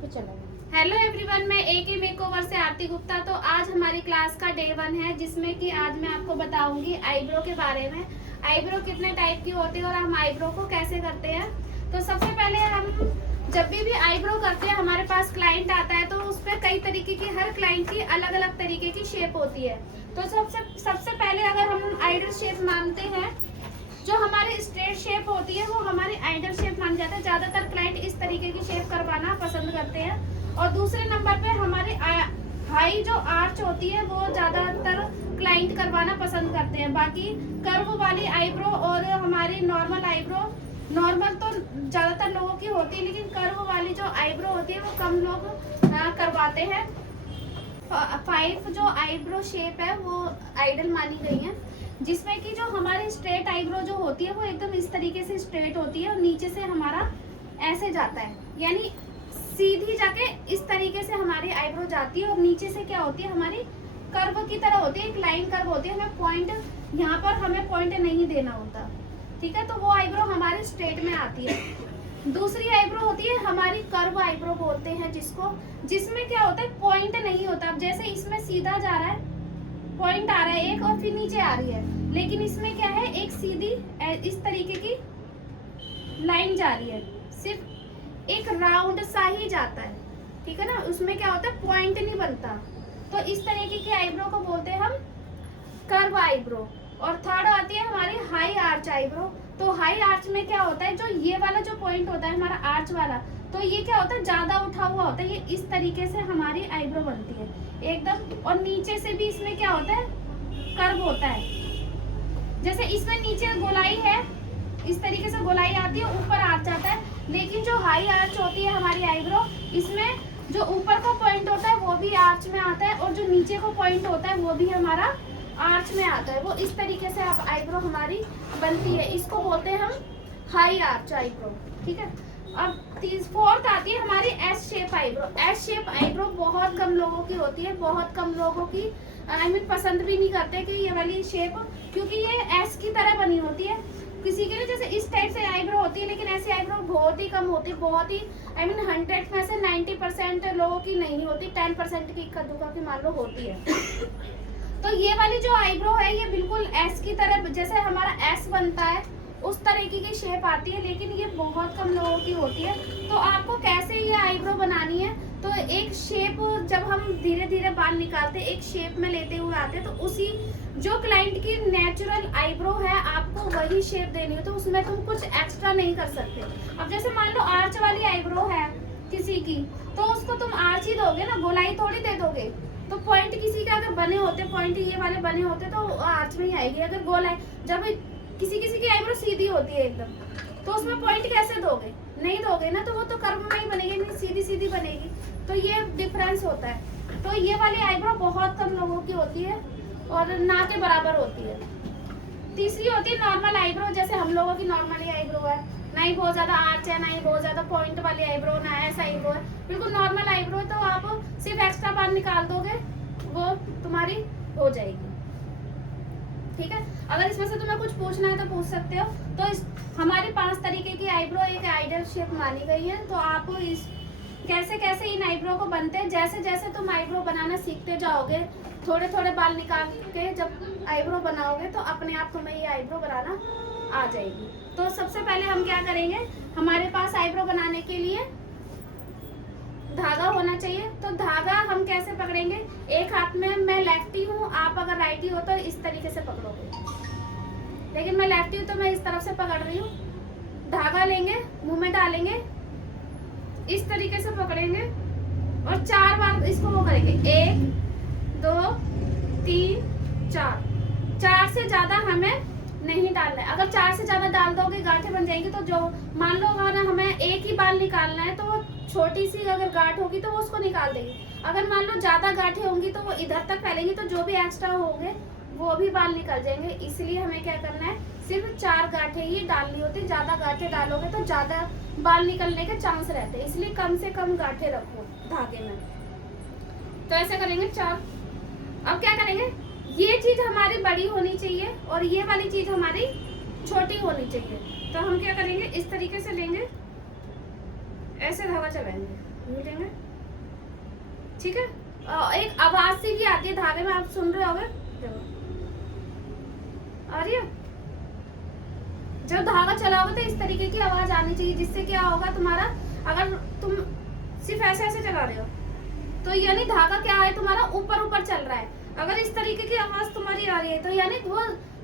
तो चलेगा। Hello everyone, मैं AK मेकओवर से आरती गुप्ता। तो आज हमारी क्लास का डे 1 है, जिसमें कि आज मैं आपको बताऊंगी आईब्रो के बारे में। आईब्रो कितने टाइप की होती है और हम आईब्रो को कैसे करते हैं। तो सबसे पहले हम जब भी आईब्रो करते हैं, हमारे पास क्लाइंट आता है तो उस पर कई तरीके की, हर क्लाइंट की अलग अलग तरीके की शेप होती है। तो सबसे पहले अगर हम आइडल शेप मानते हैं, जो हमारी स्ट्रेट शेप होती है वो हमारी आइडल शेप मान जाता है। ज्यादातर क्लाइंट इस तरीके की शेप करवाना पसंद करते हैं। और दूसरे नंबर पे हमारी हाई जो आर्च होती है वो ज्यादातर क्लाइंट करवाना पसंद करते हैं। बाकी कर्व वाली आईब्रो और हमारी नॉर्मल आईब्रो, नॉर्मल तो ज्यादातर लोगों की होती है, लेकिन कर्व वाली जो आईब्रो होती है वो कम लोग करवाते हैं। 5 जो आईब्रो शेप है वो आइडल मानी गई है, जिसमें कि जो हमारी स्ट्रेट आईब्रो जो होती है वो एकदम इस तरीके से स्ट्रेट होती है और नीचे से हमारा ऐसे जाता है, यानी सीधी जाके इस तरीके से हमारी आईब्रो जाती है। और नीचे से क्या होती है, हमारी कर्व की तरह होती है, एक लाइन कर्व होती है। हमें पॉइंट, यहाँ पर हमें पॉइंट नहीं देना होता, ठीक है। तो वो आईब्रो हमारे स्ट्रेट में आती है। दूसरी आईब्रो होती है हमारी कर्व आईब्रो बोलते हैं जिसको, जिसमें क्या होता है, पॉइंट नहीं होता। अब जैसे इसमें सीधा जा रहा है, पॉइंट आ रहा है एक और फिर नीचे आ रही है, लेकिन इसमें क्या है, एक सीधी इस तरीके की लाइन जा रही है, सिर्फ एक राउंड सा ही जाता है, ठीक है ना। उसमें क्या होता है, पॉइंट नहीं बनता। तो इस तरीके की आईब्रो को बोलते हैं हम कर्व आईब्रो। और थर्ड आती है हमारी हाई आर्च आईब्रो। तो हाई आर्च में क्या होता है, जो ये वाला जो पॉइंट होता है हमारा आर्च वाला, तो ये क्या होता है, ज्यादा उठा हुआ होता है। ये इस तरीके से हमारी आईब्रो बनती है एकदम। और नीचे से भी इसमें क्या होता है, कर्व होता है। जैसे इसमें नीचे गोलाई है, इस तरीके से गोलाई आती है, ऊपर आर्च आता है। लेकिन जो हाई आर्च होती है हमारी आईब्रो, इसमें जो ऊपर का पॉइंट होता है वो भी आर्च में आता है, और जो नीचे को पॉइंट होता है वो भी हमारा आर्च में आता है। वो इस तरीके से आईब्रो हमारी बनती है, इसको बोलते हैं हम हाई आर्च आईब्रो, ठीक है। अब फोर्थ आती है हमारी S shape eyebrow. S shape eyebrow बहुत कम लोगों की होती है, बहुत कम लोगों की पसंद भी नहीं करते कि ये वाली शेप, क्योंकि ये एस की तरह बनी होती है। किसी के लिए जैसे इस टाइप से आईब्रो होती है, लेकिन ऐसी आईब्रो बहुत ही कम होती है, बहुत ही 100 में से 90% लोगों की नहीं होती, 10% की इक्का दुक्का की मान लो होती है। तो ये वाली जो आईब्रो है ये बिल्कुल एस की तरह, जैसे हमारा एस बनता है उस तरीके की शेप आती है, लेकिन ये बहुत कम लोगों की होती है। तो आपको कैसे ये आईब्रो बनानी है, तो एक शेप, जब हम धीरे धीरे बाल निकालते एक शेप में लेते हुए आते, तो उसी जो क्लाइंट की नेचुरल आईब्रो है आपको वही शेप देनी है, तो उसमें तुम कुछ एक्स्ट्रा नहीं कर सकते। अब जैसे मान लो आर्च वाली आईब्रो है किसी की, तो उसको तुम आर्च ही दोगे ना, गोलाई थोड़ी दे दोगे। तो पॉइंट किसी का अगर बने होते, पॉइंट ये वाले बने होते तो आर्च में ही आएगी। अगर गोलाई, जब किसी की आईब्रो सीधी होती है एकदम, तो उसमें पॉइंट कैसे दोगे, नहीं दोगे ना, तो वो तो कर्व में ही बनेगी, नहीं सीधी सीधी बनेगी। तो ये डिफरेंस होता है। तो ये वाली आईब्रो बहुत कम लोगों की होती है और ना के बराबर होती है। तीसरी होती है नॉर्मल आईब्रो, जैसे हम लोगों की नॉर्मल आईब्रो है, ना ही बहुत ज्यादा आर्च है, ना ही बहुत ज्यादा पॉइंट वाली आईब्रो, ना ऐसा आईब्रो है, बिल्कुल नॉर्मल आईब्रो। तो आप सिर्फ एक्स्ट्रा बाल निकाल दोगे, वो तुम्हारी हो जाएगी, ठीक है। अगर इसमें से तुम्हें कुछ पूछना है तो पूछ सकते हो। तो हमारी 5 तरीके की आईब्रो एक आइडल शेप मानी गई है। तो आप इस कैसे कैसे इन आईब्रो को बनते हैं, जैसे जैसे तुम आईब्रो बनाना सीखते जाओगे, थोड़े थोड़े बाल निकाल के जब आईब्रो बनाओगे, तो अपने आप तुम्हें ये आईब्रो बनाना आ जाएगी। तो सबसे पहले हम क्या करेंगे, हमारे पास आईब्रो बनाने के लिए धागा होना चाहिए। तो धागा हम कैसे पकड़ेंगे, एक हाथ में, मैं लेफ्टी हूँ, आप अगर राइटी हो तो इस तरीके से पकड़ोगे, लेकिन मैं लेफ्टी हूँ तो मैं इस तरफ से पकड़ रही हूँ। धागा लेंगे, मुंह में डालेंगे, इस तरीके से पकड़ेंगे और 4 बार इसको वो करेंगे, 1 2 3 4। 4 से ज्यादा हमें नहीं डालना है। अगर 4 से ज्यादा डाल दोगे गांठें बन जाएंगी। तो जो मान लो अगर हमें एक ही बाल निकालना है, तो वो छोटी सी अगर गांठ होगी तो वो उसको निकाल देगी। अगर मान लो ज्यादा गांठें होंगी तो वो इधर तक फैलेंगी, तो जो भी एक्स्ट्रा होंगे वो भी बाल निकल जाएंगे। इसलिए हमें क्या करना है, सिर्फ 4 गांठें ही डालनी होती है। ज्यादा गांठें डालोगे तो ज्यादा बाल निकलने के चांस रहते हैं, इसलिए कम से कम गांठें रखो धागे में। तो ऐसे करेंगे 4। अब क्या करेंगे, ये चीज हमारी बड़ी होनी चाहिए और ये वाली चीज हमारी छोटी होनी चाहिए। तो हम क्या करेंगे, इस तरीके से लेंगे, ऐसे धागा चलाएंगे, यूं लेंगे, ठीक है। एक आवाज सी भी आती है धागे में, आप सुन रहे होगे, देखो आ रही है। जब धागा चलाओगे तो इस तरीके की आवाज आनी चाहिए, जिससे क्या होगा तुम्हारा, अगर तुम सिर्फ ऐसे ऐसे चला रहे हो तो यानी धागा क्या है तुम्हारा ऊपर ऊपर चल रहा है। अगर इस तरीके की आवाज तुम्हारी आ रही है तो यानी वो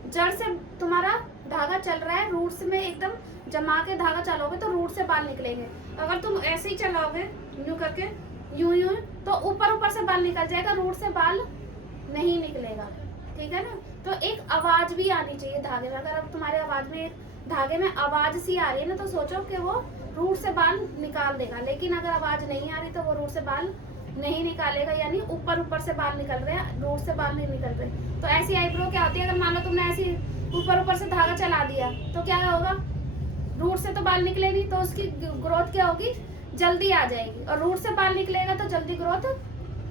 जड़ से तुम्हारा धागा चल रहा है, रूट्स में एकदम जमा के धागा चलोगे तो रूट से बाल निकलेंगे। अगर तुम ऐसे ही चलाओगे यूं करके, यूं यूं, तो ऊपर ऊपर से बाल निकल जाएगा, रूट से बाल नहीं निकलेगा, ठीक है ना। तो एक आवाज भी आनी चाहिए धागे में। अगर अब तुम्हारे आवाज में धागे में आवाज सी आ रही है ना, तो सोचो कि वो रूट से बाल निकाल देगा। लेकिन अगर आवाज नहीं आ रही तो वो रूट से बाल नहीं निकालेगा, यानी ऊपर ऊपर से बाल निकल रहे हैं, रूट से बाल नहीं निकल रहे। तो ऐसी आईब्रो क्या होती है, अगर मान लो तुमने ऐसी ऊपर ऊपर से धागा चला दिया तो क्या होगा, रूट से तो बाल निकले नहीं, तो उसकी ग्रोथ क्या होगी, जल्दी आ जाएगी। और रूट से बाल निकलेगा तो जल्दी ग्रोथ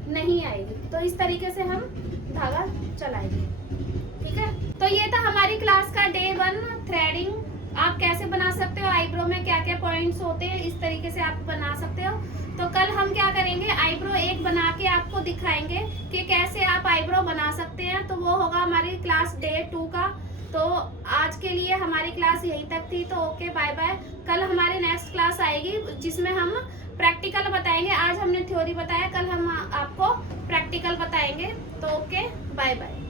नहीं आएगी। तो इस तरीके से हम धागा चलाएंगे, ठीक है। तो ये था हमारी क्लास का डे 1 थ्रेडिंग। आप कैसे बना सकते हो, आईब्रो में क्या क्या पॉइंट्स होते हैं, इस तरीके से आप बना सकते हो। तो कल हम क्या करेंगे, आईब्रो एक बना के आपको दिखाएंगे कि कैसे आप आईब्रो बना सकते हैं। तो वो होगा हमारी क्लास डे 2 का। तो आज के लिए हमारी क्लास यहीं तक थी। तो ओके, बाय बाय। कल हमारी नेक्स्ट क्लास आएगी जिसमें हम प्रैक्टिकल बताएंगे। आज हमने थ्योरी बताया, कल हम आपको प्रैक्टिकल बताएंगे। तो ओके, बाय बाय।